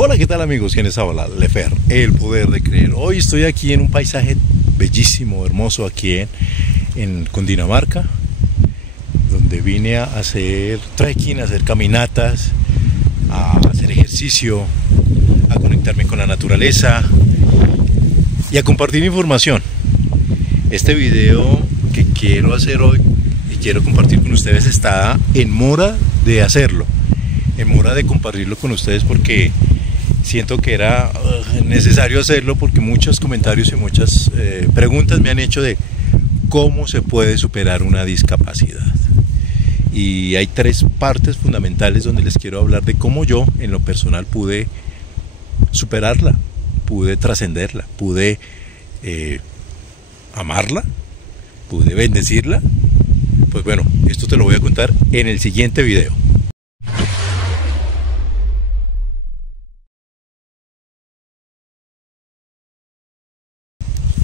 Hola, ¿qué tal amigos? ¿Quién les habla? Lefer, el poder de creer. Hoy estoy aquí en un paisaje bellísimo, hermoso, aquí en Cundinamarca, donde vine a hacer trekking, a hacer caminatas, a hacer ejercicio, a conectarme con la naturaleza y a compartir información. Este video que quiero hacer hoy y quiero compartir con ustedes está en mora de hacerlo, en mora de compartirlo con ustedes, porque siento que era necesario hacerlo, porque muchos comentarios y muchas preguntas me han hecho de cómo se puede superar una discapacidad. Y hay tres partes fundamentales donde les quiero hablar de cómo yo en lo personal pude superarla, pude trascenderla, pude amarla, pude bendecirla. Pues bueno, esto te lo voy a contar en el siguiente video.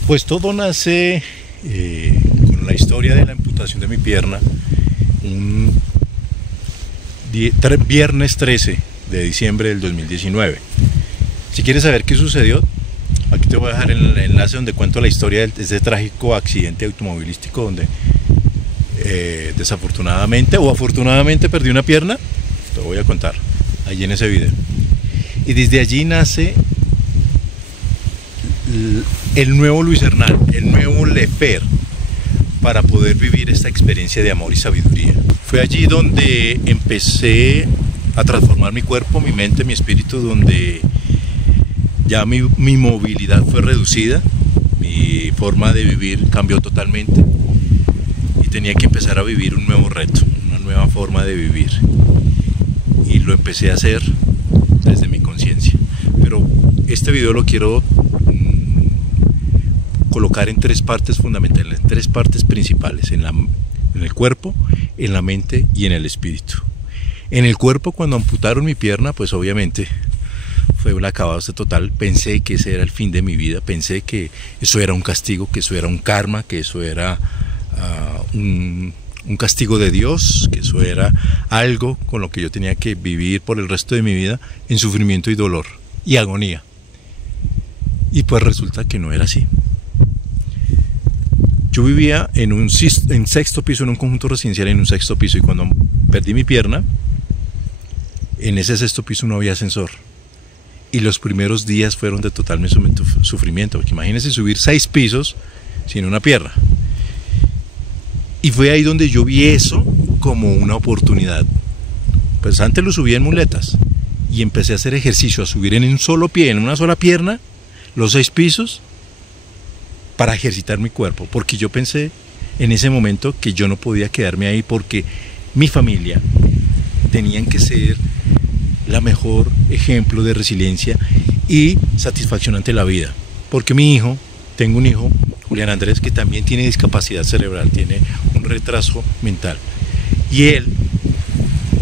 Pues todo nace con la historia de la amputación de mi pierna, un viernes 13 de diciembre del 2019. Si quieres saber qué sucedió, aquí te voy a dejar el enlace donde cuento la historia de ese trágico accidente automovilístico donde desafortunadamente o afortunadamente perdí una pierna. Te voy a contar allí en ese video. Y desde allí nace el nuevo Luis Hernán, el nuevo Lefer, para poder vivir esta experiencia de amor y sabiduría. Fue allí donde empecé a transformar mi cuerpo, mi mente, mi espíritu, donde ya mi movilidad fue reducida, mi forma de vivir cambió totalmente y tenía que empezar a vivir un nuevo reto, una nueva forma de vivir, y lo empecé a hacer desde mi conciencia. Pero este video lo quiero colocar en tres partes fundamentales, en tres partes principales: en el cuerpo, en la mente y en el espíritu. En el cuerpo, cuando amputaron mi pierna, pues obviamente fue un acabado total. Pensé que ese era el fin de mi vida, pensé que eso era un castigo, que eso era un karma, que eso era un castigo de Dios, que eso era algo con lo que yo tenía que vivir por el resto de mi vida en sufrimiento y dolor y agonía. Y pues resulta que no era así. Yo vivía en sexto piso, en un conjunto residencial en un sexto piso, y cuando perdí mi pierna, en ese sexto piso no había ascensor. Y los primeros días fueron de total sufrimiento, porque imagínense subir 6 pisos sin una pierna. Y fue ahí donde yo vi eso como una oportunidad. Pues antes lo subía en muletas y empecé a hacer ejercicio, a subir en un solo pie, en una sola pierna, los 6 pisos, para ejercitar mi cuerpo, porque yo pensé en ese momento que yo no podía quedarme ahí, porque mi familia tenían que ser la mejor ejemplo de resiliencia y satisfacción ante la vida, porque mi hijo, tengo un hijo, Julián Andrés, que también tiene discapacidad cerebral, tiene un retraso mental, y él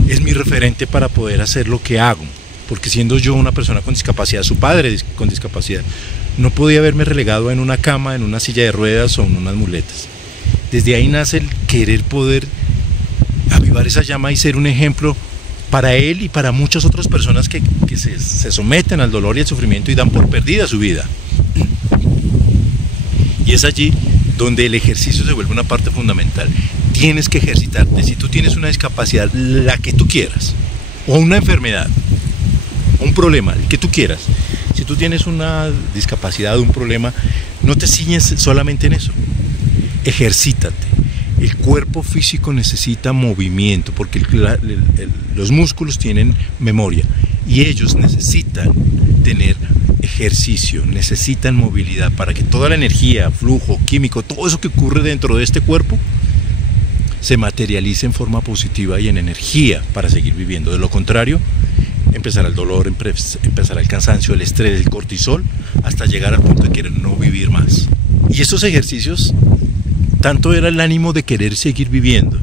es mi referente para poder hacer lo que hago, porque siendo yo una persona con discapacidad, su padre con discapacidad, no podía haberme relegado en una cama, en una silla de ruedas o en unas muletas. Desde ahí nace el querer poder avivar esa llama y ser un ejemplo para él y para muchas otras personas que se someten al dolor y al sufrimiento y dan por perdida su vida. Y es allí donde el ejercicio se vuelve una parte fundamental. Tienes que ejercitarte. Si tú tienes una discapacidad, la que tú quieras, o una enfermedad, un problema, el que tú quieras. Si tú tienes una discapacidad o un problema, no te ciñes solamente en eso. Ejercítate. El cuerpo físico necesita movimiento, porque los músculos tienen memoria y ellos necesitan tener ejercicio, necesitan movilidad para que toda la energía, flujo químico, todo eso que ocurre dentro de este cuerpo se materialice en forma positiva y en energía para seguir viviendo. De lo contrario, empezará el dolor, empezará el cansancio, el estrés, el cortisol, hasta llegar al punto de querer no vivir más. Y estos ejercicios, tanto era el ánimo de querer seguir viviendo.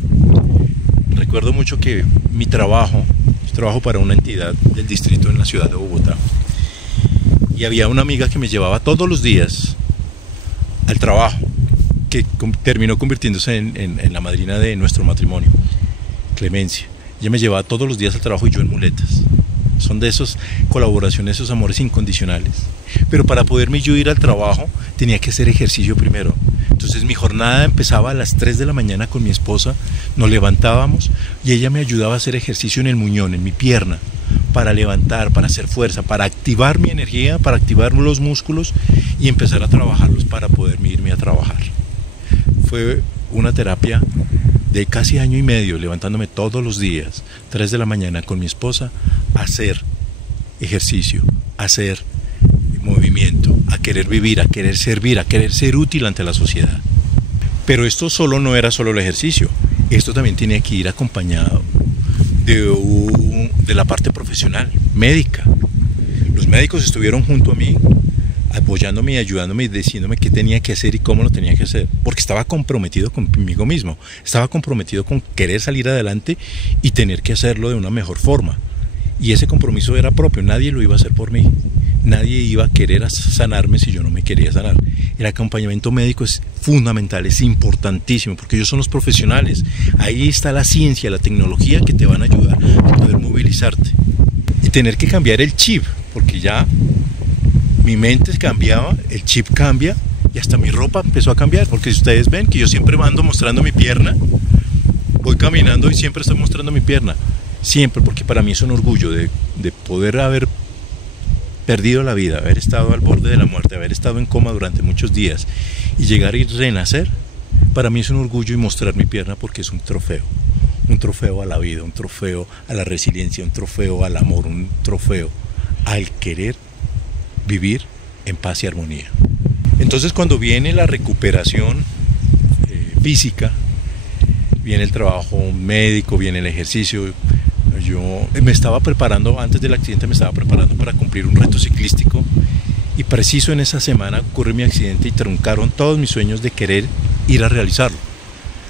Recuerdo mucho que mi trabajo, yo trabajo para una entidad del distrito en la ciudad de Bogotá, y había una amiga que me llevaba todos los días al trabajo, que terminó convirtiéndose en la madrina de nuestro matrimonio, Clemencia. Ella me llevaba todos los días al trabajo y yo en muletas. Son de esas colaboraciones, esos amores incondicionales. Pero para poderme yo ir al trabajo tenía que hacer ejercicio primero. Entonces mi jornada empezaba a las 3 de la mañana con mi esposa, nos levantábamos y ella me ayudaba a hacer ejercicio en el muñón, en mi pierna, para levantar, para hacer fuerza, para activar mi energía, para activar los músculos y empezar a trabajarlos para poderme irme a trabajar. Fue una terapia de casi año y medio, levantándome todos los días, 3 de la mañana con mi esposa, a hacer ejercicio, a hacer movimiento, a querer vivir, a querer servir, a querer ser útil ante la sociedad. Pero esto solo no era solo el ejercicio, esto también tenía que ir acompañado de la parte profesional, médica. Los médicos estuvieron junto a mí, apoyándome y ayudándome y diciéndome qué tenía que hacer y cómo lo tenía que hacer, porque estaba comprometido conmigo mismo, estaba comprometido con querer salir adelante y tener que hacerlo de una mejor forma. Y ese compromiso era propio, nadie lo iba a hacer por mí, nadie iba a querer sanarme si yo no me quería sanar. El acompañamiento médico es fundamental, es importantísimo, porque ellos son los profesionales. Ahí está la ciencia, la tecnología que te van a ayudar a poder movilizarte. Y tener que cambiar el chip, porque ya mi mente cambiaba, el chip cambia y hasta mi ropa empezó a cambiar, porque si ustedes ven que yo siempre ando mostrando mi pierna, voy caminando y siempre estoy mostrando mi pierna, siempre, porque para mí es un orgullo de poder haber perdido la vida, haber estado al borde de la muerte, haber estado en coma durante muchos días y llegar y renacer. Para mí es un orgullo y mostrar mi pierna porque es un trofeo a la vida, un trofeo a la resiliencia, un trofeo al amor, un trofeo al querer vivir en paz y armonía. Entonces cuando viene la recuperación física, viene el trabajo médico, viene el ejercicio, yo me estaba preparando, antes del accidente me estaba preparando para cumplir un reto ciclístico y preciso en esa semana ocurre mi accidente y truncaron todos mis sueños de querer ir a realizarlo,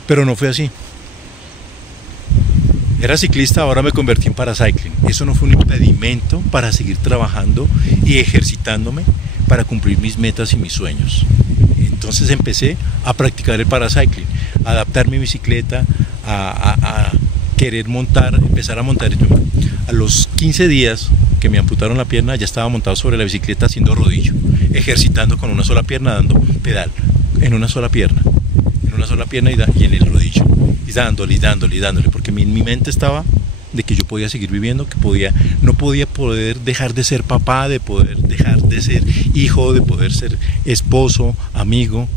pero no fue así. Era ciclista, ahora me convertí en paracycling. Eso no fue un impedimento para seguir trabajando y ejercitándome para cumplir mis metas y mis sueños. Entonces empecé a practicar el paracycling, a adaptar mi bicicleta, a querer montar, empezar a montar. A los 15 días que me amputaron la pierna, ya estaba montado sobre la bicicleta haciendo rodillo, ejercitando con una sola pierna, dando pedal en una sola pierna y en el rodillo, y dándole, porque mi mente estaba de que yo podía seguir viviendo, que no podía poder dejar de ser papá, de poder dejar de ser hijo, de poder ser esposo, amigo.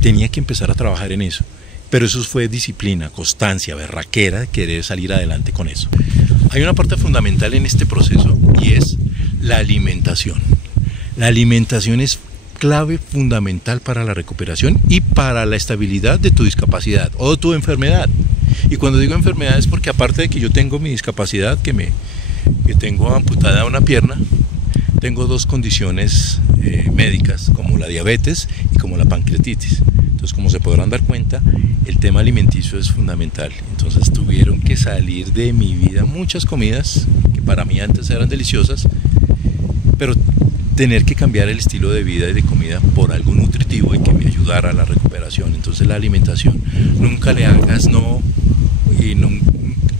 Tenía que empezar a trabajar en eso. Pero eso fue disciplina, constancia, berraquera de querer salir adelante con eso. Hay una parte fundamental en este proceso y es la alimentación. La alimentación es clave fundamental para la recuperación y para la estabilidad de tu discapacidad o tu enfermedad. Y cuando digo enfermedad es porque aparte de que yo tengo mi discapacidad, que tengo amputada una pierna, tengo dos condiciones médicas, como la diabetes y como la pancreatitis. Entonces, como se podrán dar cuenta, el tema alimenticio es fundamental. Entonces tuvieron que salir de mi vida muchas comidas que para mí antes eran deliciosas, pero tener que cambiar el estilo de vida y de comida por algo nutritivo y que me ayudara a la recuperación. Entonces la alimentación, nunca le hagas no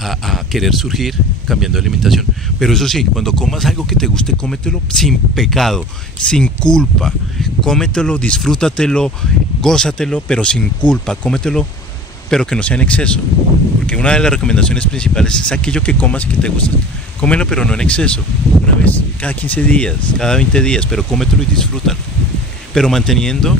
a querer surgir cambiando de alimentación. Pero eso sí, cuando comas algo que te guste, cómetelo sin pecado, sin culpa, cómetelo, disfrútatelo, gózatelo, pero sin culpa, cómetelo, pero que no sea en exceso, porque una de las recomendaciones principales es aquello que comas y que te gusta, cómelo pero no en exceso, una vez cada 15 días, cada 20 días, pero cómetelo y disfrútalo, pero manteniendo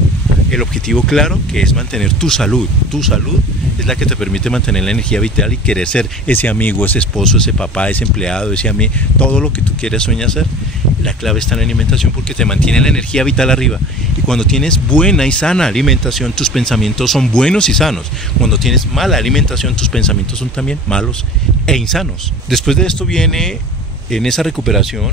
el objetivo claro, que es mantener tu salud. Tu salud es la que te permite mantener la energía vital y querer ser ese amigo, ese esposo, ese papá, ese empleado, ese amigo, todo lo que tú quieres, sueñas ser. La clave está en la alimentación porque te mantiene la energía vital arriba. Y cuando tienes buena y sana alimentación, tus pensamientos son buenos y sanos. Cuando tienes mala alimentación, tus pensamientos son también malos e insanos. Después de esto viene, en esa recuperación,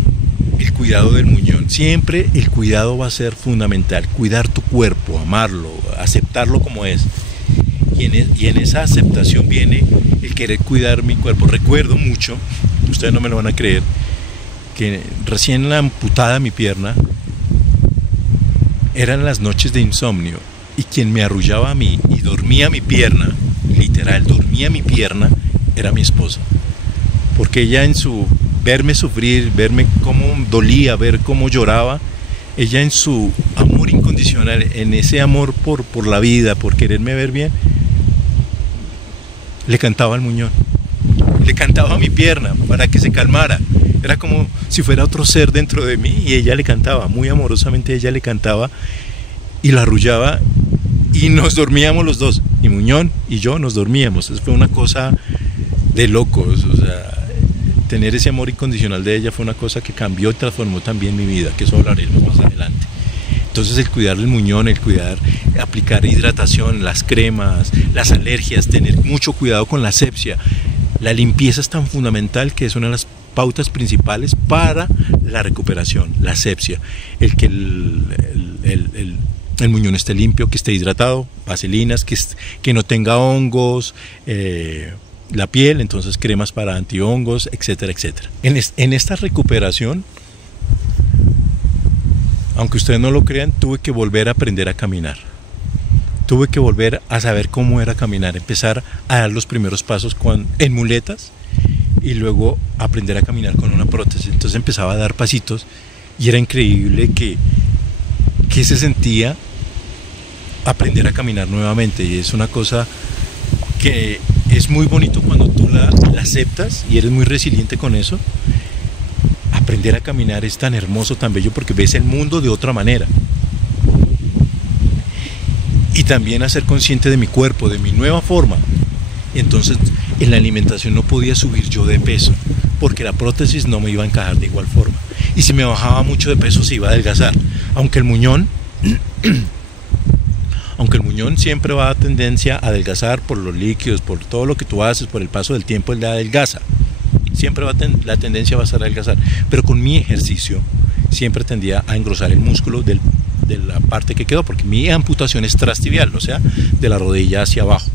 el cuidado del muñón. Siempre el cuidado va a ser fundamental. Cuidar tu cuerpo, amarlo, aceptarlo como es. Y en esa aceptación viene el querer cuidar mi cuerpo. Recuerdo mucho, ustedes no me lo van a creer, que recién la amputada mi pierna, eran las noches de insomnio, y quien me arrullaba a mí y dormía mi pierna, literal, dormía mi pierna, era mi esposa. Porque ella en su verme sufrir, verme cómo dolía, ver cómo lloraba, ella en su amor incondicional, en ese amor por la vida, por quererme ver bien, le cantaba al muñón, le cantaba a mi pierna para que se calmara. Era como si fuera otro ser dentro de mí y ella le cantaba, muy amorosamente ella le cantaba y la arrullaba y nos dormíamos los dos, y Muñón y yo nos dormíamos. Eso fue una cosa de locos, o sea, tener ese amor incondicional de ella fue una cosa que cambió y transformó también mi vida, que eso hablaremos más adelante. Entonces el cuidar el muñón, el cuidar, aplicar hidratación, las cremas, las alergias, tener mucho cuidado con la asepsia. La limpieza es tan fundamental que es una de las pautas principales para la recuperación, la asepsia. El que el muñón esté limpio, que esté hidratado, vaselinas, que no tenga hongos, la piel, entonces cremas para antihongos, etcétera, etcétera. En esta recuperación, aunque ustedes no lo crean, tuve que volver a aprender a caminar. Tuve que volver a saber cómo era caminar, empezar a dar los primeros pasos en muletas y luego aprender a caminar con una prótesis. Entonces empezaba a dar pasitos y era increíble que se sentía aprender a caminar nuevamente, y es una cosa que es muy bonito cuando tú la aceptas y eres muy resiliente con eso. Aprender a caminar es tan hermoso, tan bello, porque ves el mundo de otra manera. Y también a ser consciente de mi cuerpo, de mi nueva forma. Entonces en la alimentación no podía subir yo de peso, porque la prótesis no me iba a encajar de igual forma. Y si me bajaba mucho de peso se iba a adelgazar. Aunque el muñón siempre va a tendencia a adelgazar por los líquidos, por todo lo que tú haces, por el paso del tiempo, él le adelgaza. Siempre la tendencia va a ser a adelgazar. Pero con mi ejercicio siempre tendía a engrosar el músculo de la parte que quedó, porque mi amputación es trastibial, o sea, de la rodilla hacia abajo.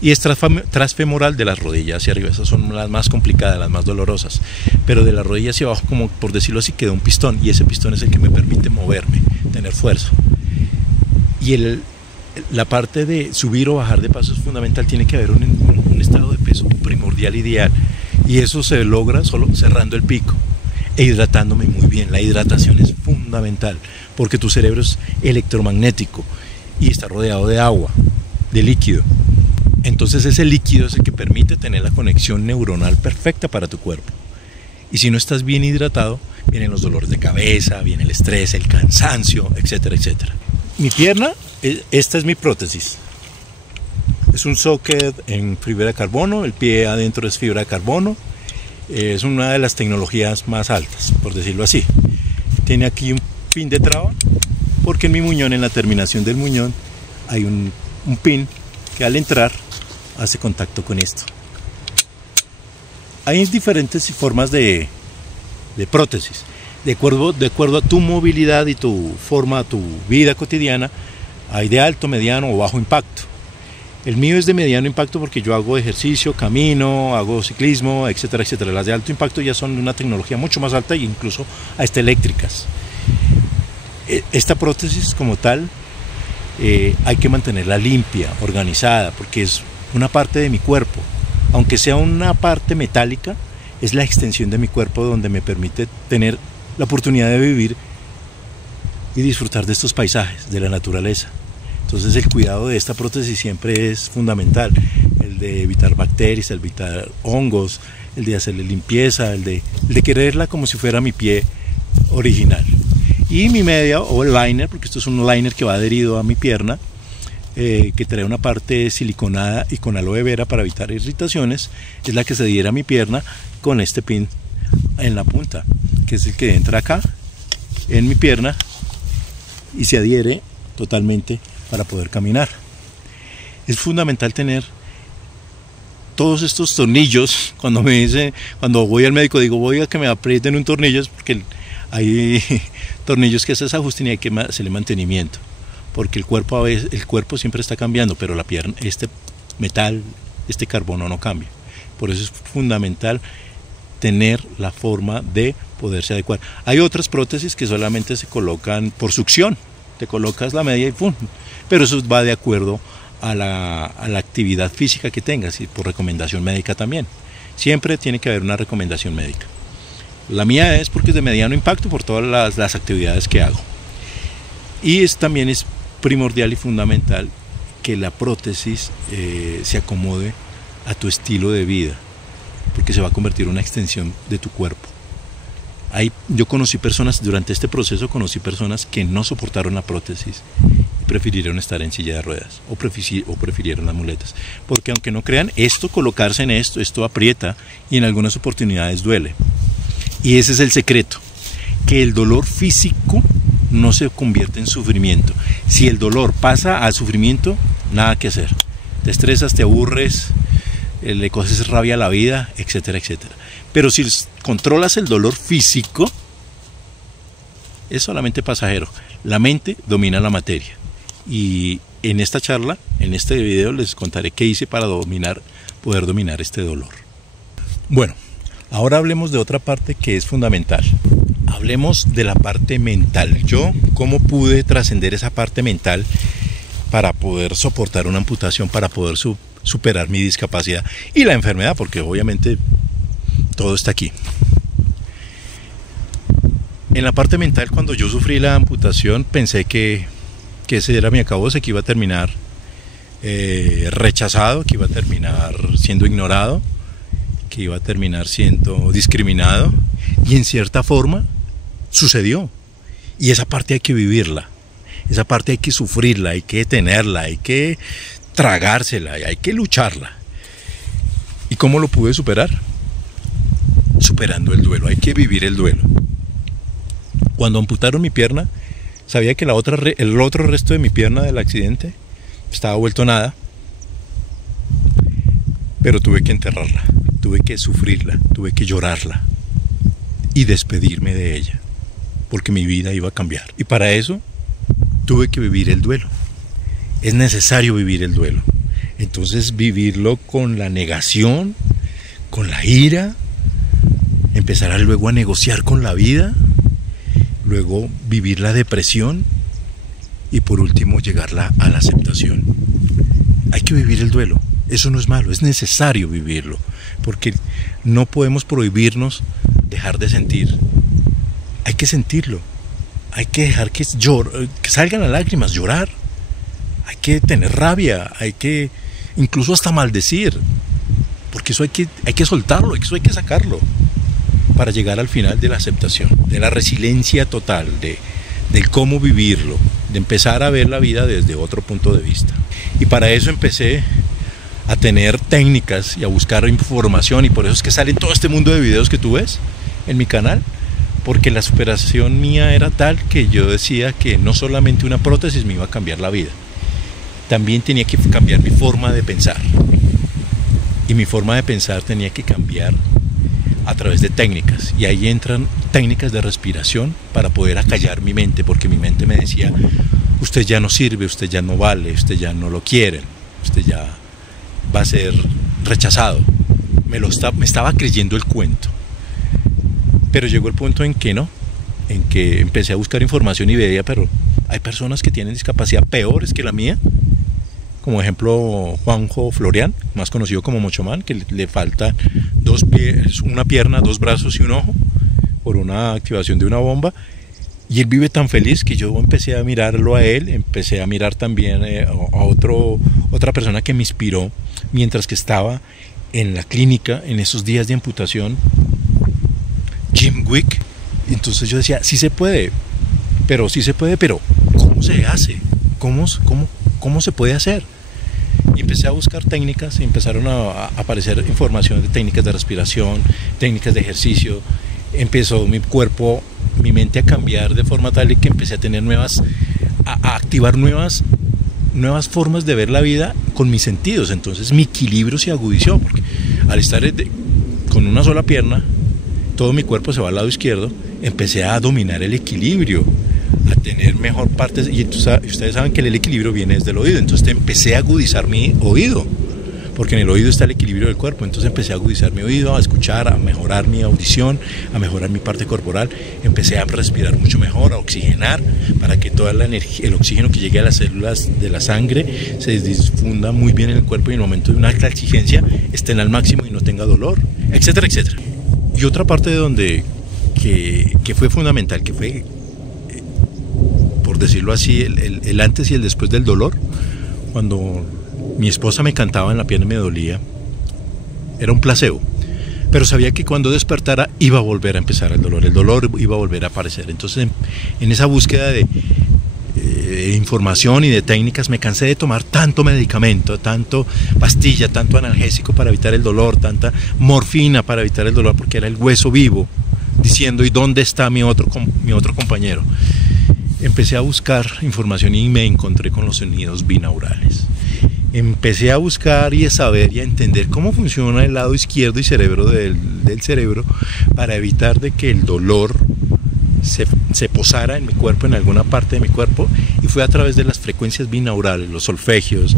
Y es transfemoral de las rodillas hacia arriba. Esas son las más complicadas, las más dolorosas. Pero de la rodilla hacia abajo, como por decirlo así, queda un pistón. Y ese pistón es el que me permite moverme, tener fuerza. Y la parte de subir o bajar de peso es fundamental. Tiene que haber un estado de peso primordial ideal. Y eso se logra solo cerrando el pico e hidratándome muy bien. La hidratación es fundamental porque tu cerebro es electromagnético y está rodeado de agua, de líquido. Entonces ese líquido es el que permite tener la conexión neuronal perfecta para tu cuerpo. Y si no estás bien hidratado, vienen los dolores de cabeza, viene el estrés, el cansancio, etcétera, etcétera. Mi pierna, esta es mi prótesis. Es un socket en fibra de carbono, el pie adentro es fibra de carbono. Es una de las tecnologías más altas, por decirlo así. Tiene aquí un pin de traba, porque en mi muñón, en la terminación del muñón, hay un pin que al entrar hace contacto con esto. Hay diferentes formas de prótesis. De acuerdo a tu movilidad y tu forma, tu vida cotidiana, hay de alto, mediano o bajo impacto. El mío es de mediano impacto porque yo hago ejercicio, camino, hago ciclismo, etcétera, etcétera. Las de alto impacto ya son de una tecnología mucho más alta e incluso hasta eléctricas. Esta prótesis como tal hay que mantenerla limpia, organizada, porque es una parte de mi cuerpo. Aunque sea una parte metálica, es la extensión de mi cuerpo donde me permite tener la oportunidad de vivir y disfrutar de estos paisajes, de la naturaleza. Entonces el cuidado de esta prótesis siempre es fundamental, el de evitar bacterias, el de evitar hongos, el de hacerle limpieza, el de quererla como si fuera mi pie original. Y mi media o el liner, porque esto es un liner que va adherido a mi pierna, que trae una parte siliconada y con aloe vera para evitar irritaciones, es la que se adhiere a mi pierna con este pin en la punta, que es el que entra acá en mi pierna y se adhiere totalmente para poder caminar. Es fundamental tener todos estos tornillos. Cuando voy al médico digo, voy a que me aprieten un tornillo, porque hay tornillos que se ajustan y hay que hacerle mantenimiento, porque el cuerpo siempre está cambiando, pero la pierna, este metal, este carbono no cambia. Por eso es fundamental tener la forma de poderse adecuar. Hay otras prótesis que solamente se colocan por succión. Te colocas la media y ¡pum! Pero eso va de acuerdo a la actividad física que tengas y por recomendación médica también. Siempre tiene que haber una recomendación médica. La mía es porque es de mediano impacto por todas las actividades que hago. Y también es primordial y fundamental que la prótesis se acomode a tu estilo de vida, porque se va a convertir en una extensión de tu cuerpo. Yo conocí personas, durante este proceso conocí personas que no soportaron la prótesis y prefirieron estar en silla de ruedas o prefirieron las muletas. Porque aunque no crean, colocarse en esto aprieta y en algunas oportunidades duele. Y ese es el secreto, que el dolor físico no se convierte en sufrimiento. Si el dolor pasa al sufrimiento, nada que hacer. Te estresas, te aburres, le coges rabia a la vida, etcétera, etcétera. Pero si controlas el dolor físico, es solamente pasajero. La mente domina la materia. Y en esta charla, en este video, les contaré qué hice para poder dominar este dolor. Bueno, ahora hablemos de otra parte que es fundamental. Hablemos de la parte mental. Yo, ¿cómo pude trascender esa parte mental para poder soportar una amputación, para poder superar mi discapacidad y la enfermedad? Porque obviamente todo está aquí. En la parte mental, cuando yo sufrí la amputación, pensé que ese era mi acabose, que iba a terminar rechazado, que iba a terminar siendo ignorado, que iba a terminar siendo discriminado, y en cierta forma sucedió. Y esa parte hay que vivirla, esa parte hay que sufrirla, hay que tenerla, hay que tragársela, hay que lucharla. ¿Y cómo lo pude superar? Superando el duelo. Hay que vivir el duelo. Cuando amputaron mi pierna, sabía que el otro resto de mi pierna del accidente estaba vuelto nada, pero tuve que enterrarla, tuve que sufrirla, tuve que llorarla y despedirme de ella, porque mi vida iba a cambiar. Y para eso tuve que vivir el duelo. Es necesario vivir el duelo. Entonces, vivirlo con la negación, con la ira, empezar luego a negociar con la vida, luego vivir la depresión y por último llegar a la aceptación. Hay que vivir el duelo. Eso no es malo, es necesario vivirlo, porque no podemos prohibirnos dejar de sentir. Hay que sentirlo. Hay que dejar que salgan las lágrimas, llorar. Hay que tener rabia, hay que incluso hasta maldecir, porque eso hay que soltarlo, eso hay que sacarlo para llegar al final de la aceptación, de la resiliencia total, del cómo vivirlo, de empezar a ver la vida desde otro punto de vista. Y para eso empecé a tener técnicas y a buscar información, y por eso es que sale todo este mundo de videos que tú ves en mi canal, porque la superación mía era tal que yo decía que no solamente una prótesis me iba a cambiar la vida, también tenía que cambiar mi forma de pensar. Y mi forma de pensar tenía que cambiar a través de técnicas. Y ahí entran técnicas de respiración para poder acallar mi mente, porque mi mente me decía: usted ya no sirve, usted ya no vale, usted ya no lo quieren, usted ya va a ser rechazado. Me estaba creyendo el cuento. Pero llegó el punto en que no, en que empecé a buscar información y veía, pero hay personas que tienen discapacidad peores que la mía, como ejemplo Juanjo Florian, más conocido como Mochoman, que le falta una pierna, 2 brazos y un ojo por una activación de una bomba, y él vive tan feliz que yo empecé a mirarlo a él, empecé a mirar también a otra persona que me inspiró mientras que estaba en la clínica en esos días de amputación, Jim Wick. Entonces yo decía, sí se puede, pero ¿cómo se hace? ¿Cómo se puede hacer? Y empecé a buscar técnicas y empezaron a aparecer información de técnicas de respiración, técnicas de ejercicio. Empezó mi cuerpo, mi mente a cambiar de forma tal que empecé a tener a activar nuevas formas de ver la vida con mis sentidos. Entonces mi equilibrio se agudizó, porque al estar con una sola pierna, todo mi cuerpo se va al lado izquierdo, empecé a dominar el equilibrio, a tener mejor partes, y ustedes saben que el equilibrio viene desde el oído. Entonces empecé a agudizar mi oído, porque en el oído está el equilibrio del cuerpo. Entonces empecé a agudizar mi oído, a escuchar, a mejorar mi audición, a mejorar mi parte corporal. Empecé a respirar mucho mejor, a oxigenar, para que toda la energía, el oxígeno que llegue a las células de la sangre se difunda muy bien en el cuerpo, y en el momento de una alta exigencia estén al máximo y no tenga dolor, etcétera, etcétera. Y otra parte de donde que fue fundamental, que fue, por decirlo así, el antes y el después del dolor. Cuando mi esposa me cantaba en la pierna y me dolía, era un placebo, pero sabía que cuando despertara iba a volver a empezar el dolor iba a volver a aparecer. Entonces, en esa búsqueda de información y de técnicas, me cansé de tomar tanto medicamento, tanto pastilla, tanto analgésico para evitar el dolor, tanta morfina para evitar el dolor, porque era el hueso vivo diciendo: ¿y dónde está mi otro compañero? Empecé a buscar información y me encontré con los sonidos binaurales. Empecé a buscar y a saber y a entender cómo funciona el lado izquierdo y cerebro del cerebro, para evitar de que el dolor se posara en mi cuerpo, en alguna parte de mi cuerpo, y fue a través de las frecuencias binaurales, los solfegios,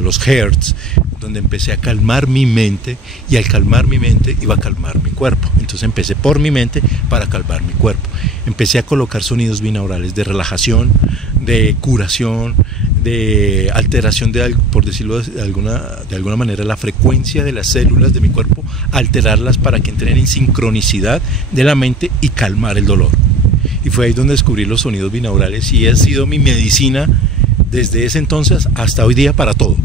los hertz, donde empecé a calmar mi mente, y al calmar mi mente iba a calmar mi cuerpo. Entonces empecé por mi mente para calmar mi cuerpo. Empecé a colocar sonidos binaurales de relajación, de curación, de alteración por decirlo de alguna manera, la frecuencia de las células de mi cuerpo, alterarlas para que entren en sincronicidad de la mente y calmar el dolor. Y fue ahí donde descubrí los sonidos binaurales, y ha sido mi medicina desde ese entonces hasta hoy día para todo: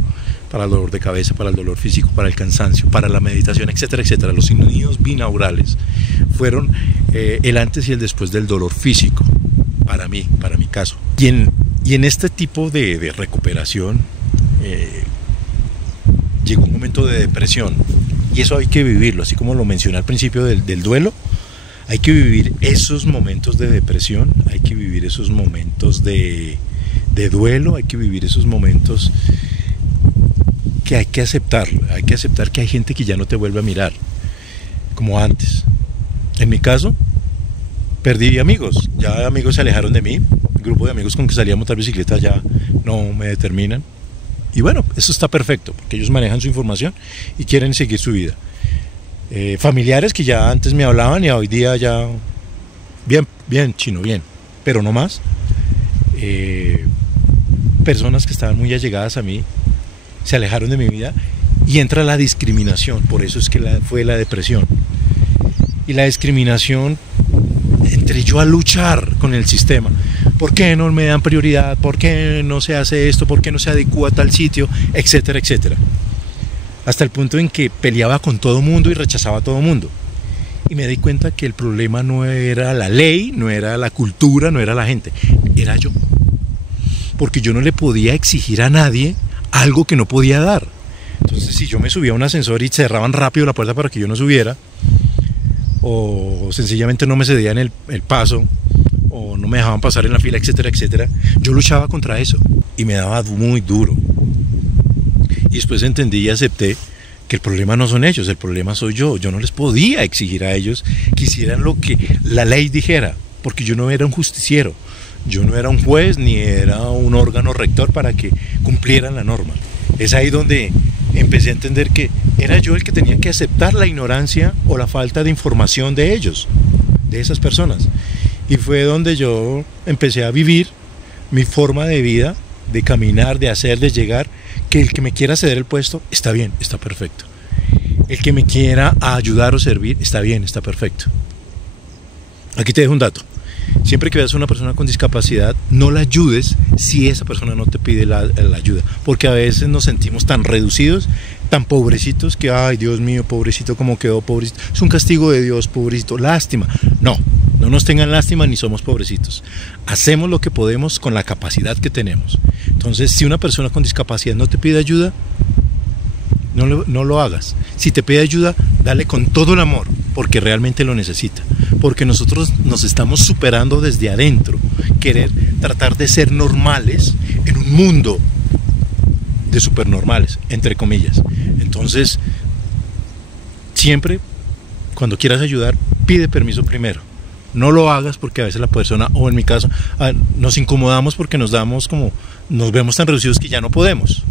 para el dolor de cabeza, para el dolor físico, para el cansancio, para la meditación, etcétera, etcétera. Los sonidos binaurales fueron el antes y el después del dolor físico, para mí, para mi caso. Y en este tipo de recuperación llegó un momento de depresión, y eso hay que vivirlo, así como lo mencioné al principio del duelo. Hay que vivir esos momentos de depresión, hay que vivir esos momentos de duelo, hay que vivir esos momentos que hay que aceptar que hay gente que ya no te vuelve a mirar como antes. En mi caso, perdí amigos, ya amigos se alejaron de mí, el grupo de amigos con que salía a montar bicicleta ya no me determinan, y bueno, eso está perfecto, porque ellos manejan su información y quieren seguir su vida. Familiares que ya antes me hablaban y hoy día ya, bien, chino, bien, pero no más. Personas que estaban muy allegadas a mí se alejaron de mi vida, y entra la discriminación. Por eso es que fue la depresión. Y la discriminación, entré yo a luchar con el sistema. ¿Por qué no me dan prioridad? ¿Por qué no se hace esto? ¿Por qué no se adecua a tal sitio? Etcétera, etcétera. Hasta el punto en que peleaba con todo mundo y rechazaba a todo mundo. Y me di cuenta que el problema no era la ley, no era la cultura, no era la gente, era yo. Porque yo no le podía exigir a nadie algo que no podía dar. Entonces, si yo me subía a un ascensor y cerraban rápido la puerta para que yo no subiera, o sencillamente no me cedían el paso, o no me dejaban pasar en la fila, etcétera, etcétera, yo luchaba contra eso y me daba muy duro. Y después entendí y acepté que el problema no son ellos, el problema soy yo. Yo no les podía exigir a ellos que hicieran lo que la ley dijera, porque yo no era un justiciero, yo no era un juez ni era un órgano rector para que cumplieran la norma. Es ahí donde empecé a entender que era yo el que tenía que aceptar la ignorancia o la falta de información de ellos, de esas personas. Y fue donde yo empecé a vivir mi forma de vida, de caminar, de hacer, de llegar, que el que me quiera ceder el puesto está bien, está perfecto. El que me quiera ayudar o servir está bien, está perfecto. Aquí te dejo un dato. Siempre que veas a una persona con discapacidad, no la ayudes si esa persona no te pide la ayuda, porque a veces nos sentimos tan reducidos, tan pobrecitos, que ay, Dios mío, pobrecito, cómo quedó, pobrecito, es un castigo de Dios, pobrecito, lástima. No nos tengan lástima, ni somos pobrecitos. Hacemos lo que podemos con la capacidad que tenemos. Entonces, si una persona con discapacidad no te pide ayuda, no lo hagas. Si te pide ayuda, dale con todo el amor, porque realmente lo necesita. Porque nosotros nos estamos superando desde adentro. Querer tratar de ser normales en un mundo de supernormales, entre comillas. Entonces, siempre, cuando quieras ayudar, pide permiso primero. No lo hagas porque a veces la persona, o en mi caso, nos incomodamos porque nos vemos tan reducidos que ya no podemos,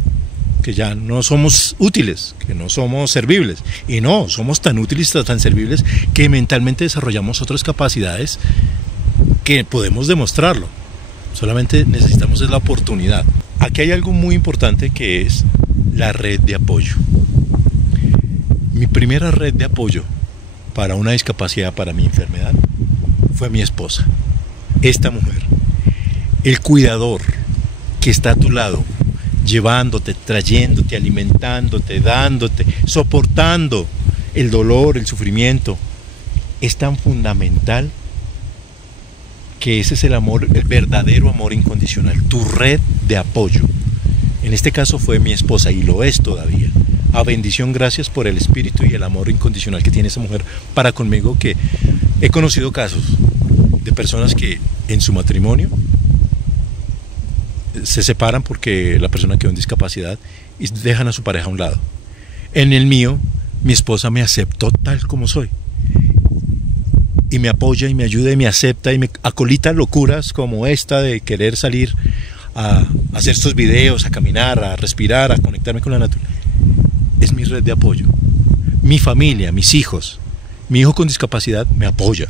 que ya no somos útiles, que no somos servibles. Y no, somos tan útiles, tan servibles, que mentalmente desarrollamos otras capacidades que podemos demostrarlo. Solamente necesitamos la oportunidad. Aquí hay algo muy importante, que es la red de apoyo. Mi primera red de apoyo para una discapacidad, para mi enfermedad, fue mi esposa, esta mujer, el cuidador que está a tu lado, llevándote, trayéndote, alimentándote, dándote, soportando el dolor, el sufrimiento. Es tan fundamental que ese es el amor, el verdadero amor incondicional, tu red de apoyo. En este caso fue mi esposa y lo es todavía. A bendición, gracias por el espíritu y el amor incondicional que tiene esa mujer para conmigo, que he conocido casos de personas que en su matrimonio se separan porque la persona quedó en discapacidad y dejan a su pareja a un lado. En el mío, mi esposa me aceptó tal como soy y me apoya y me ayuda y me acepta y me acolita locuras como esta de querer salir a hacer estos videos, a caminar, a respirar, a conectarme con la naturaleza. Es mi red de apoyo. Mi familia, mis hijos, mi hijo con discapacidad me apoya.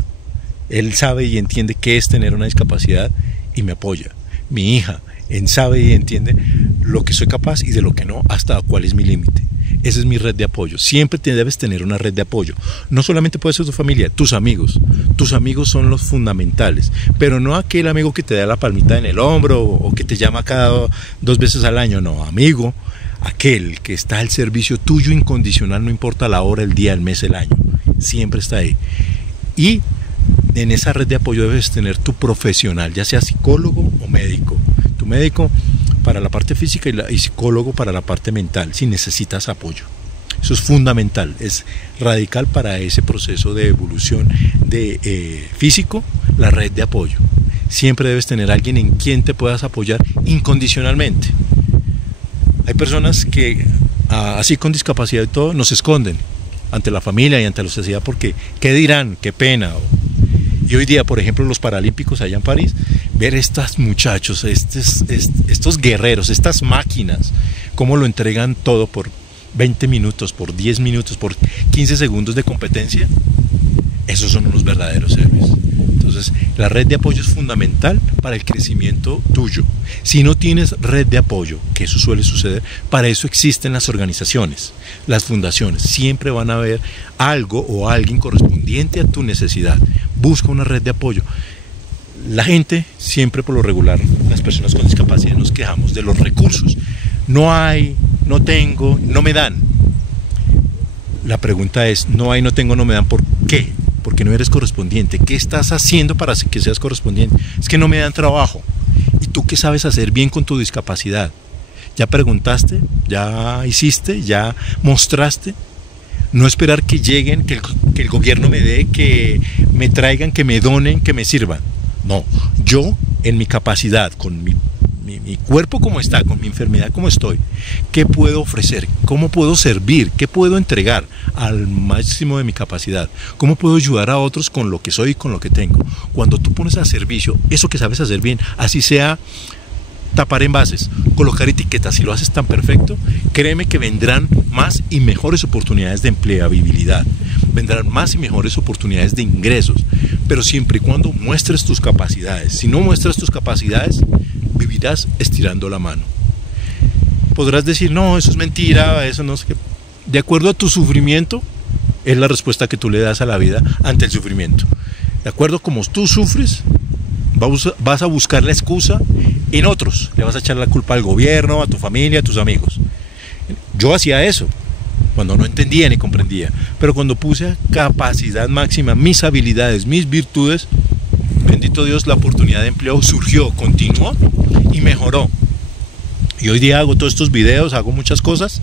Él sabe y entiende qué es tener una discapacidad y me apoya. Mi hija, él sabe y entiende lo que soy capaz y de lo que no, hasta cuál es mi límite. Esa es mi red de apoyo. Siempre debes tener una red de apoyo. No solamente puede ser tu familia, tus amigos. Tus amigos son los fundamentales, pero no aquel amigo que te da la palmita en el hombro o que te llama cada 2 veces al año. No, amigo, aquel que está al servicio tuyo incondicional, no importa la hora, el día, el mes, el año. Siempre está ahí. Y en esa red de apoyo debes tener tu profesional, ya sea psicólogo o médico. Tu médico para la parte física y psicólogo para la parte mental, si necesitas apoyo. Eso es fundamental, es radical para ese proceso de evolución de físico, la red de apoyo. Siempre debes tener a alguien en quien te puedas apoyar incondicionalmente. Hay personas que, así con discapacidad y todo, nos esconden ante la familia y ante la sociedad porque ¿qué dirán? ¿Qué pena? Y hoy día, por ejemplo, los paralímpicos allá en París, ver estos muchachos, estos guerreros, estas máquinas, cómo lo entregan todo por 20 minutos, por 10 minutos, por 15 segundos de competencia, esos son unos verdaderos héroes. Entonces, la red de apoyo es fundamental para el crecimiento tuyo. Si no tienes red de apoyo, que eso suele suceder, para eso existen las organizaciones, las fundaciones. Siempre van a haber algo o alguien correspondiente a tu necesidad. Busca una red de apoyo. La gente, siempre por lo regular, las personas con discapacidad nos quejamos de los recursos. No hay, no tengo, no me dan. La pregunta es, no hay, no tengo, no me dan, ¿por qué? Porque no eres correspondiente. ¿Qué estás haciendo para que seas correspondiente? Es que no me dan trabajo. ¿Y tú qué sabes hacer bien con tu discapacidad? ¿Ya preguntaste? ¿Ya hiciste? ¿Ya mostraste? No esperar que lleguen, que el gobierno me dé, que me traigan, que me donen, que me sirvan. No, yo en mi capacidad, con mi cuerpo como está, con mi enfermedad como estoy, ¿qué puedo ofrecer? ¿Cómo puedo servir? ¿Qué puedo entregar al máximo de mi capacidad? ¿Cómo puedo ayudar a otros con lo que soy y con lo que tengo? Cuando tú pones a servicio eso que sabes hacer bien, así sea tapar envases, colocar etiquetas, y lo haces tan perfecto, créeme que vendrán más y mejores oportunidades de empleabilidad, vendrán más y mejores oportunidades de ingresos, pero siempre y cuando muestres tus capacidades. Si no muestras tus capacidades, vivirás estirando la mano. Podrás decir, no, eso es mentira, eso no sé qué. De acuerdo a tu sufrimiento, es la respuesta que tú le das a la vida ante el sufrimiento. De acuerdo a cómo tú sufres, vas a buscar la excusa en otros. Le vas a echar la culpa al gobierno, a tu familia, a tus amigos. Yo hacía eso cuando no entendía ni comprendía, pero cuando puse a capacidad máxima mis habilidades, mis virtudes, bendito Dios, la oportunidad de empleo surgió, continuó y mejoró. Y hoy día hago todos estos videos, hago muchas cosas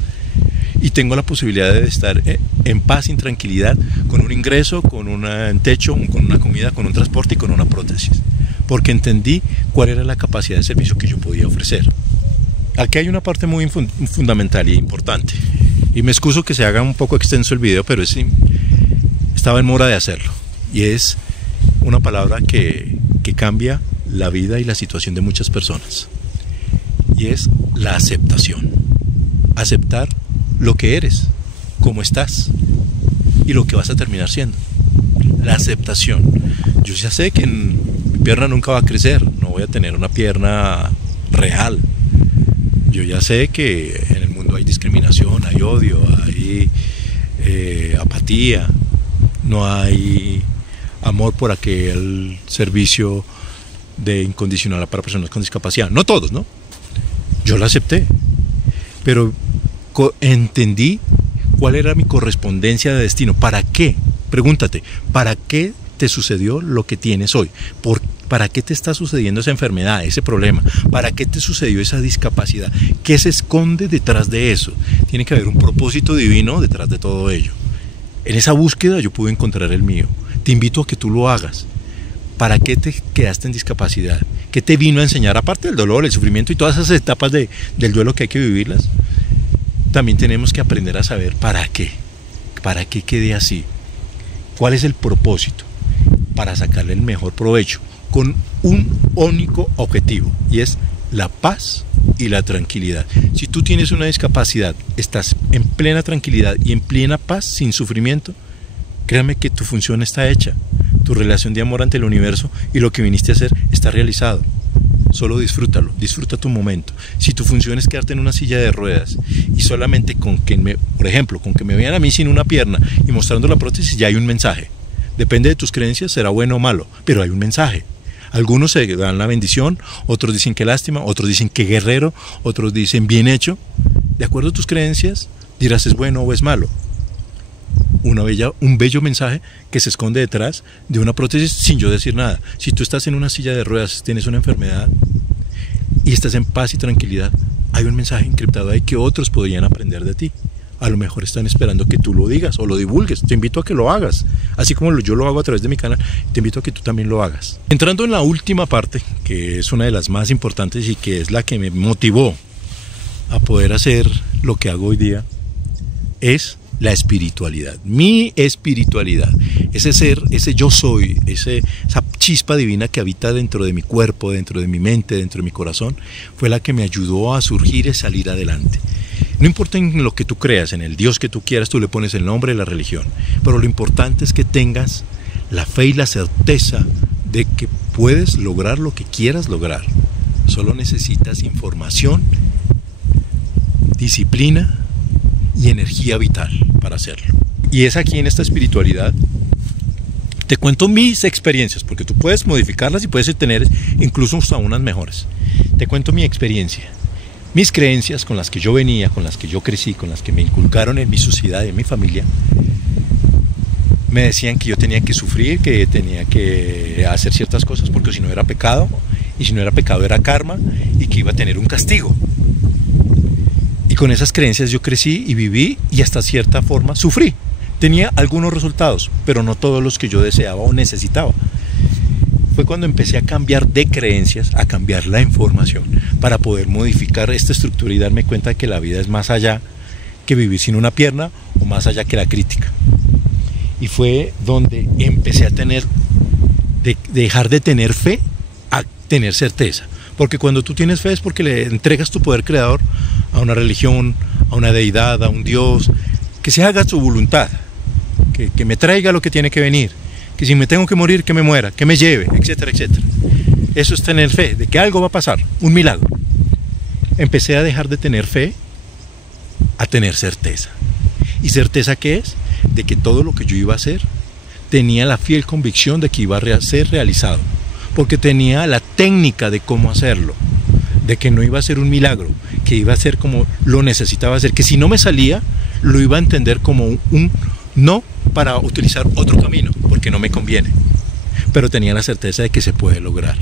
y tengo la posibilidad de estar en paz, en tranquilidad, con un ingreso, con un techo, con una comida, con un transporte y con una prótesis. Porque entendí cuál era la capacidad de servicio que yo podía ofrecer. Aquí hay una parte muy fundamental y importante. Y me excuso que se haga un poco extenso el video, pero estaba en mora de hacerlo. Y es una palabra que cambia la vida y la situación de muchas personas. Y es la aceptación. Aceptar lo que eres, cómo estás y lo que vas a terminar siendo. La aceptación. Yo ya sé que mi pierna nunca va a crecer, no voy a tener una pierna real. Yo ya sé que en el mundo hay discriminación, hay odio, hay apatía, no hay amor por aquel servicio de incondicional para personas con discapacidad. No todos, ¿no? Yo lo acepté, pero entendí cuál era mi correspondencia de destino. ¿Para qué? Pregúntate, ¿para qué te sucedió lo que tienes hoy? ¿Para qué te está sucediendo esa enfermedad, ese problema? ¿Para qué te sucedió esa discapacidad? ¿Qué se esconde detrás de eso? Tiene que haber un propósito divino detrás de todo ello. En esa búsqueda yo pude encontrar el mío. Te invito a que tú lo hagas. ¿Para qué te quedaste en discapacidad? ¿Qué te vino a enseñar? Aparte del dolor, el sufrimiento y todas esas etapas del duelo que hay que vivirlas, también tenemos que aprender a saber para qué. ¿Para qué quedé así? ¿Cuál es el propósito? Para sacarle el mejor provecho, con un único objetivo, y es la paz y la tranquilidad. Si tú tienes una discapacidad, estás en plena tranquilidad y en plena paz, sin sufrimiento, créame que tu función está hecha, tu relación de amor ante el universo y lo que viniste a hacer está realizado. Solo disfrútalo, disfruta tu momento. Si tu función es quedarte en una silla de ruedas y solamente por ejemplo, con que me vean a mí sin una pierna y mostrando la prótesis, ya hay un mensaje. Depende de tus creencias, será bueno o malo, pero hay un mensaje. Algunos se dan la bendición, otros dicen que lástima, otros dicen que guerrero, otros dicen bien hecho. De acuerdo a tus creencias, dirás es bueno o es malo. Un bello mensaje que se esconde detrás de una prótesis sin yo decir nada. Si tú estás en una silla de ruedas, tienes una enfermedad y estás en paz y tranquilidad, hay un mensaje encriptado ahí que otros podrían aprender de ti. A lo mejor están esperando que tú lo digas o lo divulgues. Te invito a que lo hagas. Así como yo lo hago a través de mi canal, te invito a que tú también lo hagas. Entrando en la última parte, que es una de las más importantes y que es la que me motivó a poder hacer lo que hago hoy día, es la espiritualidad. Mi espiritualidad, ese ser, ese yo soy, esa chispa divina que habita dentro de mi cuerpo, dentro de mi mente, dentro de mi corazón, fue la que me ayudó a surgir y salir adelante. No importa en lo que tú creas, en el Dios que tú quieras, tú le pones el nombre de la religión, pero lo importante es que tengas la fe y la certeza de que puedes lograr lo que quieras lograr. Solo necesitas información, disciplina y energía vital para hacerlo. Y es aquí en esta espiritualidad, te cuento mis experiencias, porque tú puedes modificarlas y puedes tener incluso hasta unas mejores. Te cuento mi experiencia. Mis creencias con las que yo venía, con las que yo crecí, con las que me inculcaron en mi sociedad y en mi familia, me decían que yo tenía que sufrir, que tenía que hacer ciertas cosas porque si no era pecado, y si no era pecado era karma, y que iba a tener un castigo. Y con esas creencias yo crecí y viví y hasta cierta forma sufrí. Tenía algunos resultados, pero no todos los que yo deseaba o necesitaba. Fue cuando empecé a cambiar de creencias, a cambiar la información, para poder modificar esta estructura y darme cuenta de que la vida es más allá que vivir sin una pierna o más allá que la crítica. Y fue donde empecé a dejar de tener fe a tener certeza. Porque cuando tú tienes fe es porque le entregas tu poder creador a una religión, a una deidad, a un Dios, que se haga su voluntad, que me traiga lo que tiene que venir, que si me tengo que morir, que me muera, que me lleve, etcétera, etcétera. Eso es tener fe, de que algo va a pasar, un milagro. Empecé a dejar de tener fe a tener certeza. ¿Y certeza qué es? De que todo lo que yo iba a hacer tenía la fiel convicción de que iba a ser realizado, porque tenía la técnica de cómo hacerlo, de que no iba a ser un milagro, que iba a ser como lo necesitaba hacer, que si no me salía, lo iba a entender como un no para utilizar otro camino, porque no me conviene. Pero tenía la certeza de que se puede lograr,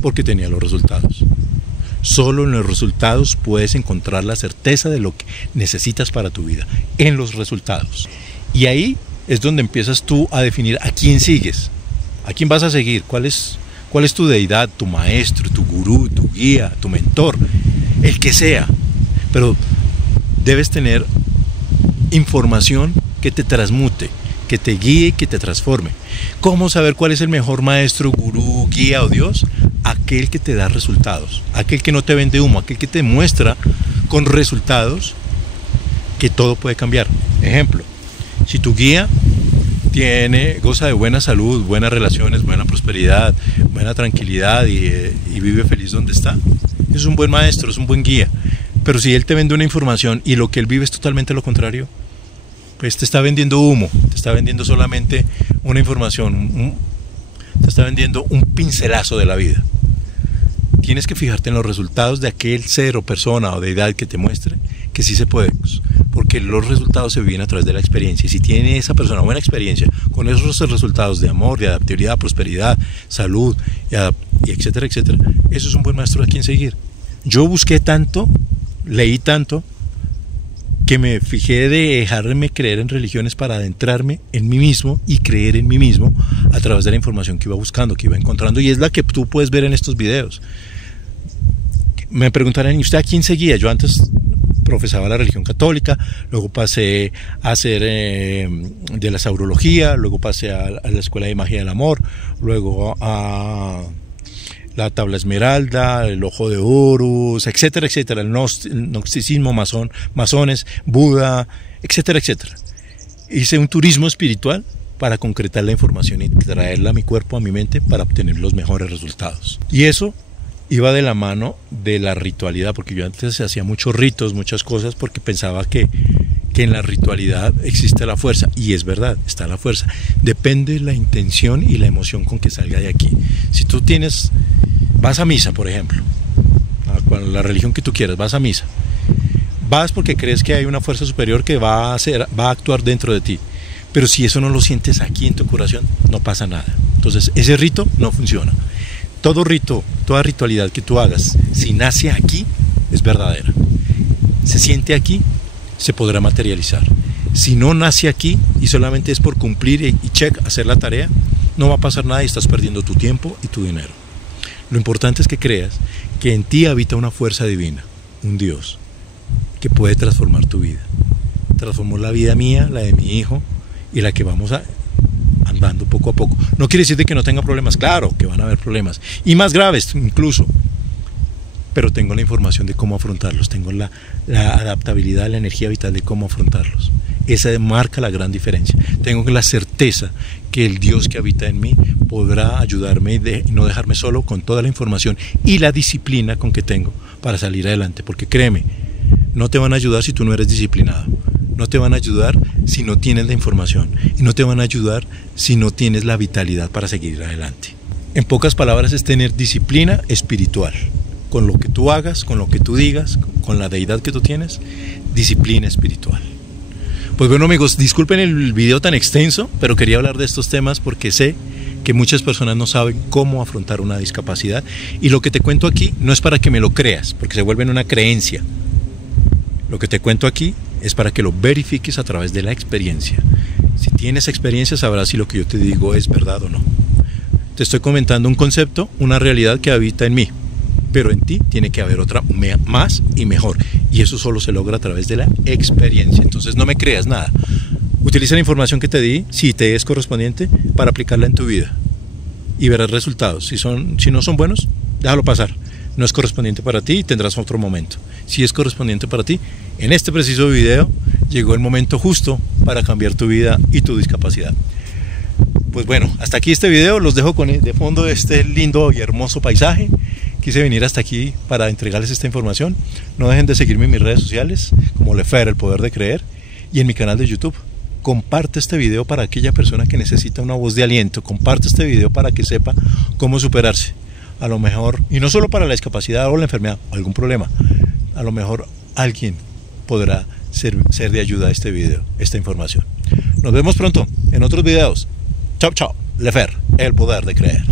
porque tenía los resultados. Solo en los resultados puedes encontrar la certeza de lo que necesitas para tu vida, en los resultados. Y ahí es donde empiezas tú a definir a quién sigues, a quién vas a seguir, cuál es tu deidad, tu maestro, tu gurú, tu guía, tu mentor, el que sea. Pero debes tener información que te transmute, que te guíe, que te transforme. ¿Cómo saber cuál es el mejor maestro, gurú, guía o Dios? Aquel que te da resultados, aquel que no te vende humo, aquel que te muestra con resultados que todo puede cambiar. Ejemplo, si tu guía goza de buena salud, buenas relaciones, buena prosperidad, buena tranquilidad y vive feliz donde está, es un buen maestro, es un buen guía. Pero si él te vende una información y lo que él vive es totalmente lo contrario, pues te está vendiendo humo, te está vendiendo solamente una información, te está vendiendo un pincelazo de la vida. Tienes que fijarte en los resultados de aquel ser o persona o deidad que te muestre que sí se puede, porque los resultados se viven a través de la experiencia. Y si tiene esa persona buena experiencia con esos resultados de amor, de adaptabilidad, prosperidad, salud, y etcétera, etcétera, eso es un buen maestro a quien seguir. Yo busqué tanto, leí tanto, que me fijé de dejarme creer en religiones para adentrarme en mí mismo y creer en mí mismo a través de la información que iba buscando, que iba encontrando, y es la que tú puedes ver en estos videos. Me preguntarán, ¿y usted a quién seguía? Yo antes profesaba la religión católica, luego pasé a hacer de la saurología, luego pasé a la escuela de magia del amor, luego a la tabla esmeralda, el ojo de Horus, etcétera, etcétera, el gnosticismo, masones, Buda, etcétera, etcétera. Hice un turismo espiritual para concretar la información y traerla a mi cuerpo, a mi mente, para obtener los mejores resultados. Y eso iba de la mano de la ritualidad, porque yo antes hacía muchos ritos, muchas cosas, porque pensaba que en la ritualidad existe la fuerza, y es verdad, está la fuerza. Depende de la intención y la emoción con que salga de aquí. Si tú vas a misa, por ejemplo, a la religión que tú quieras, vas a misa, vas porque crees que hay una fuerza superior que va a actuar dentro de ti, pero si eso no lo sientes aquí en tu corazón, no pasa nada. Entonces ese rito no funciona. Todo rito, toda ritualidad que tú hagas, si nace aquí, es verdadera. Se siente aquí, se podrá materializar. Si no nace aquí y solamente es por cumplir y hacer la tarea, no va a pasar nada y estás perdiendo tu tiempo y tu dinero. Lo importante es que creas que en ti habita una fuerza divina, un Dios, que puede transformar tu vida. Transformó la vida mía, la de mi hijo y la que vamos andando poco a poco. No quiere decir de que no tenga problemas, claro que van a haber problemas, y más graves incluso, pero tengo la información de cómo afrontarlos, tengo la adaptabilidad, la energía vital de cómo afrontarlos. Esa marca la gran diferencia. Tengo la certeza que el Dios que habita en mí podrá ayudarme y no dejarme solo, con toda la información y la disciplina con que tengo para salir adelante, porque créeme, no te van a ayudar si tú no eres disciplinado. No te van a ayudar si no tienes la información, y no te van a ayudar si no tienes la vitalidad para seguir adelante. En pocas palabras, es tener disciplina espiritual. Con lo que tú hagas, con lo que tú digas, con la deidad que tú tienes, disciplina espiritual. Pues bueno, amigos, disculpen el video tan extenso, pero quería hablar de estos temas porque sé que muchas personas no saben cómo afrontar una discapacidad, y lo que te cuento aquí no es para que me lo creas, porque se vuelve en una creencia. Lo que te cuento aquí es para que lo verifiques a través de la experiencia. Si tienes experiencia, sabrás si lo que yo te digo es verdad o no. Te estoy comentando un concepto, una realidad que habita en mí, pero en ti tiene que haber otra más y mejor, y eso solo se logra a través de la experiencia. Entonces no me creas nada. Utiliza la información que te di, si te es correspondiente, para aplicarla en tu vida y verás resultados. Si no son buenos, déjalo pasar. No es correspondiente para ti y tendrás otro momento. Si es correspondiente para ti, en este preciso video llegó el momento justo para cambiar tu vida y tu discapacidad. Pues bueno, hasta aquí este video. Los dejo con de fondo este lindo y hermoso paisaje. Quise venir hasta aquí para entregarles esta información. No dejen de seguirme en mis redes sociales como Lefer, el poder de creer, y en mi canal de YouTube. Comparte este video para aquella persona que necesita una voz de aliento. Comparte este video para que sepa cómo superarse. A lo mejor, y no solo para la discapacidad o la enfermedad, algún problema, a lo mejor alguien podrá ser de ayuda a este video, esta información. Nos vemos pronto en otros videos. Chao, chao. Lefer, el poder de creer.